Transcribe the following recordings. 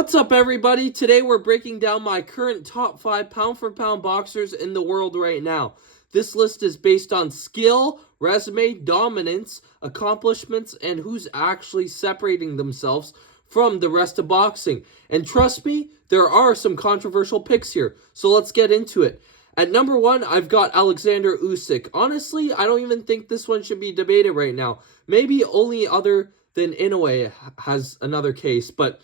What's up, everybody? Today we're breaking down my current top 5 pound-for-pound boxers in the world right now. This list is based on skill, resume, dominance, accomplishments, and who's actually separating themselves from the rest of boxing. And trust me, there are some controversial picks here, so let's get into it. At number 1, I've got Alexander Usyk. Honestly, I don't even think this one should be debated right now. Maybe only other than Inoue has another case, but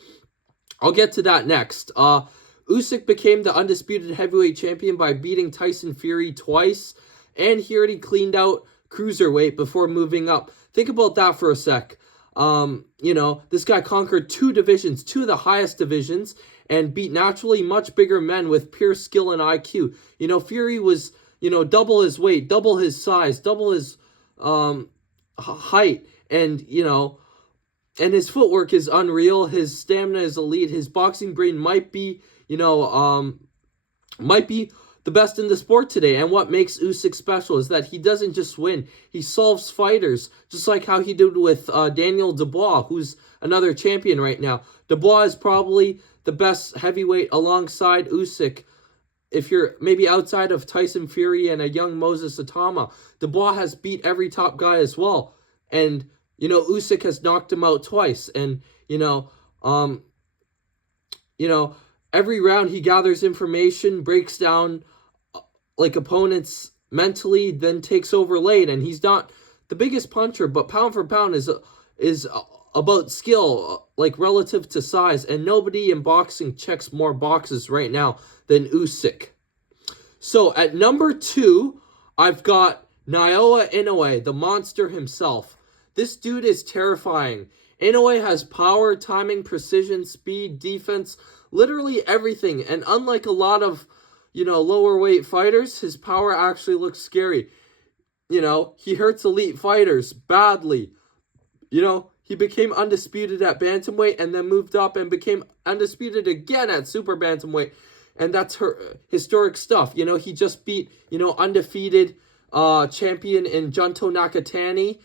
I'll get to that next. Usyk became the undisputed heavyweight champion by beating Tyson Fury twice, and he already cleaned out cruiserweight before moving up. Think about that for a sec. This guy conquered two divisions, two of the highest divisions, and beat naturally much bigger men with pure skill and IQ. Fury was, double his weight, double his size, double his height, and his footwork is unreal. His stamina is elite. His boxing brain might be the best in the sport today. And what makes Usyk special is that he doesn't just win. He solves fighters, just like how he did with Daniel Dubois, who's another champion right now. Dubois is probably the best heavyweight alongside Usyk. If you're maybe outside of Tyson Fury and a young Moses Atama, Dubois has beat every top guy as well. And Usyk has knocked him out twice, and every round he gathers information, breaks down opponents mentally, then takes over late, and he's not the biggest puncher, but pound for pound is about skill, relative to size, and nobody in boxing checks more boxes right now than Usyk. So at number 2, I've got Naoya Inoue, the monster himself. This dude is terrifying. Inoue has power, timing, precision, speed, defense, literally everything. And unlike a lot of, lower weight fighters, his power actually looks scary. He hurts elite fighters badly. He became undisputed at bantamweight and then moved up and became undisputed again at super bantamweight. And that's historic stuff. He just beat, undefeated champion in Junto Nakatani.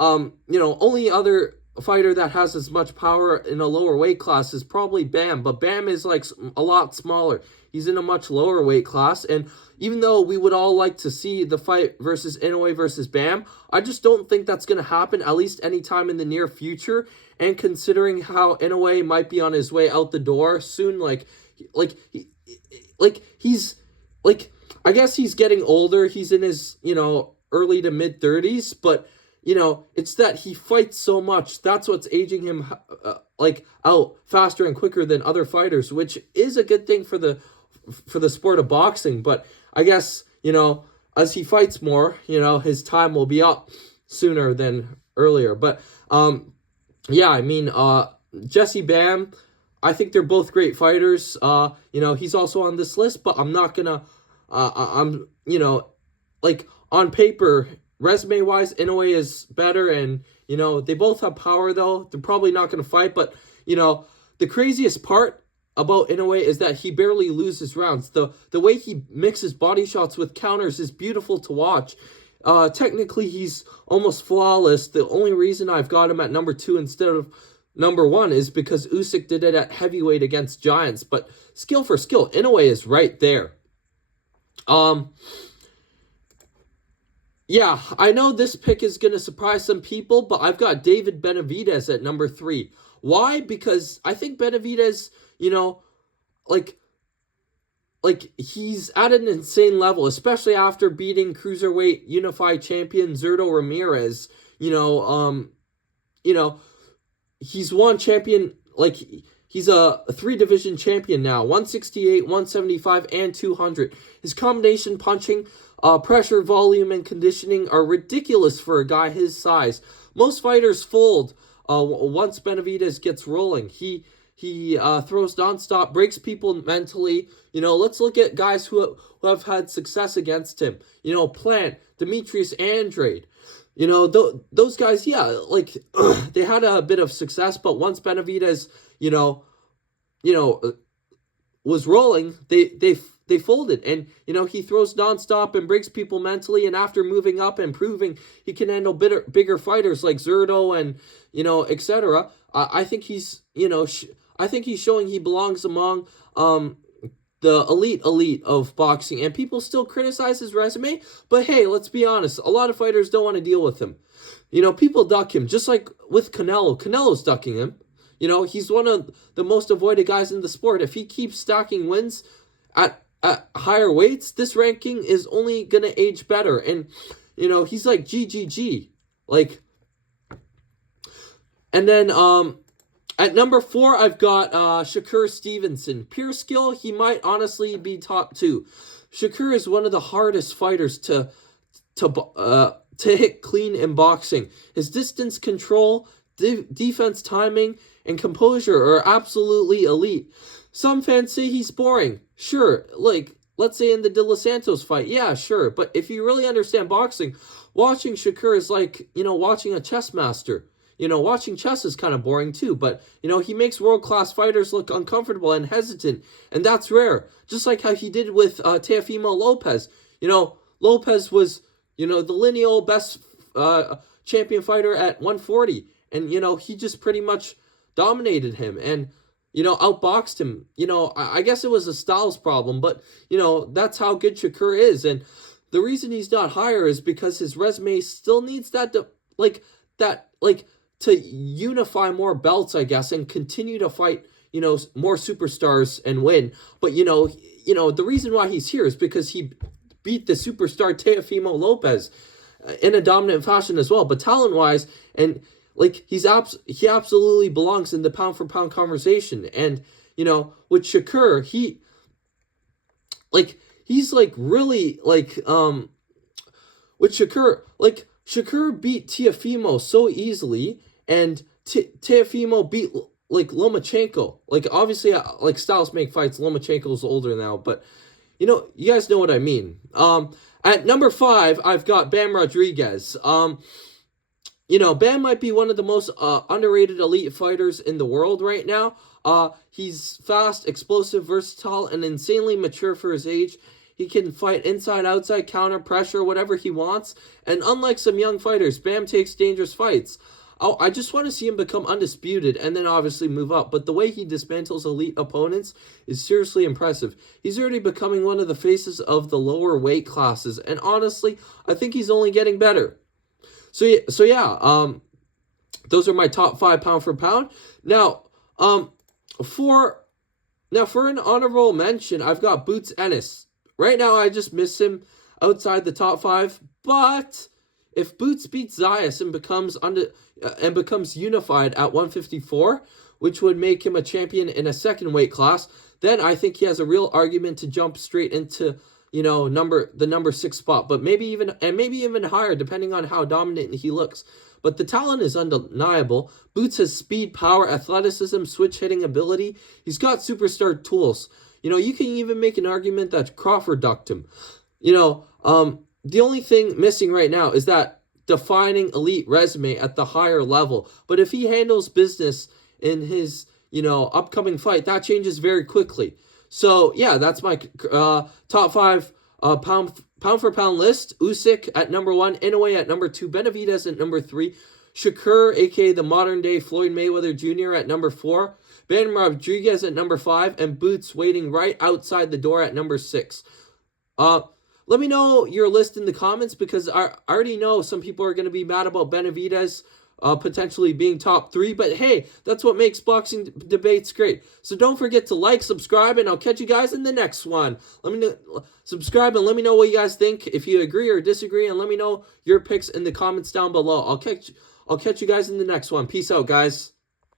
Only other fighter that has as much power in a lower weight class is probably Bam, but Bam is a lot smaller. He's in a much lower weight class, and even though we would all like to see the fight versus Inoue versus Bam, I just don't think that's going to happen, at least anytime in the near future. And considering how Inoue might be on his way out the door soon, I guess he's getting older. He's in his, early to mid 30s, but it's that he fights so much. That's what's aging him out faster and quicker than other fighters, which is a good thing for the sport of boxing. But I guess, as he fights more, his time will be up sooner than earlier. But Jesse Bam, I think they're both great fighters. He's also on this list, but I'm not gonna on paper, resume-wise, Inoue is better, and, they both have power, though. They're probably not going to fight, but, the craziest part about Inoue is that he barely loses rounds. The way he mixes body shots with counters is beautiful to watch. Technically, he's almost flawless. The only reason I've got him at number 2 instead of number 1 is because Usyk did it at heavyweight against giants, but skill for skill, Inoue is right there. Yeah, I know this pick is going to surprise some people, but I've got David Benavidez at number 3. Why? Because I think Benavidez, he's at an insane level, especially after beating cruiserweight unified champion Zurdo Ramirez. He's won champion, he's a 3-division champion now, 168, 175, and 200. His combination punching, pressure, volume, and conditioning are ridiculous for a guy his size. Most fighters fold once Benavidez gets rolling. He throws nonstop, breaks people mentally. Let's look at guys who have had success against him. Plant, Demetrius Andrade. Those guys, yeah, they had a bit of success, but once Benavidez, was rolling, they folded. And, he throws nonstop and breaks people mentally. And after moving up and proving he can handle bigger fighters like Zurdo and, etc., I think he's, I think he's showing he belongs among the elite of boxing, and people still criticize his resume, but hey, let's be honest, a lot of fighters don't want to deal with him. People duck him, just like with Canelo. Canelo's ducking him. He's one of the most avoided guys in the sport. If he keeps stacking wins at higher weights, this ranking is only going to age better. And, he's like GGG. And then at number 4, I've got Shakur Stevenson. Pure skill, he might honestly be top 2. Shakur is one of the hardest fighters to hit clean in boxing. His distance control, defense timing, and composure are absolutely elite. Some fans say he's boring. Sure, let's say in the De Los Santos fight. Yeah, sure. But if you really understand boxing, watching Shakur is like, watching a chess master. Watching chess is kind of boring too, but, he makes world-class fighters look uncomfortable and hesitant, and that's rare. Just like how he did with Teofimo Lopez. Lopez was, the lineal best champion fighter at 140, and, he just pretty much dominated him and, outboxed him. I guess it was a styles problem, but, that's how good Shakur is, and the reason he's not higher is because his resume still needs to unify more belts, I guess, and continue to fight, more superstars and win. But, the reason why he's here is because he beat the superstar Teofimo Lopez in a dominant fashion as well. But talent-wise, and, he absolutely belongs in the pound-for-pound conversation. And, with Shakur, he's, really, with Shakur, Shakur beat Teofimo so easily, and Teofimo beat, Lomachenko. Obviously, styles make fights. Lomachenko's older now, but, you guys know what I mean. At number 5, I've got Bam Rodriguez. Bam might be one of the most underrated elite fighters in the world right now. He's fast, explosive, versatile, and insanely mature for his age. He can fight inside, outside, counter, pressure, whatever he wants. And unlike some young fighters, Bam takes dangerous fights. I just want to see him become undisputed and then obviously move up. But the way he dismantles elite opponents is seriously impressive. He's already becoming one of the faces of the lower weight classes. And honestly, I think he's only getting better. So yeah, those are my top 5 pound for pound. Now, for an honorable mention, I've got Boots Ennis. Right now, I just miss him outside the top 5. But if Boots beats Zayas and becomes unified at 154, which would make him a champion in a second weight class, then I think he has a real argument to jump straight into the number 6 spot. But maybe even higher, depending on how dominant he looks. But the talent is undeniable. Boots has speed, power, athleticism, switch hitting ability. He's got superstar tools. You can even make an argument that Crawford ducked him. The only thing missing right now is that defining elite resume at the higher level. But if he handles business in his, upcoming fight, that changes very quickly. So, yeah, that's my top 5 pound for pound list. Usyk at number 1, Inoue at number 2, Benavidez at number 3, Shakur, a.k.a. the modern-day Floyd Mayweather Jr. at number 4, Bam Rodriguez at number 5, and Boots waiting right outside the door at number 6. Let me know your list in the comments, because I already know some people are going to be mad about Benavidez potentially being top 3, but hey, that's what makes boxing debates great. So don't forget to like, subscribe, and I'll catch you guys in the next one. Let me know, subscribe, and let me know what you guys think, if you agree or disagree, and let me know your picks in the comments down below. I'll catch you guys in the next one. Peace out, guys.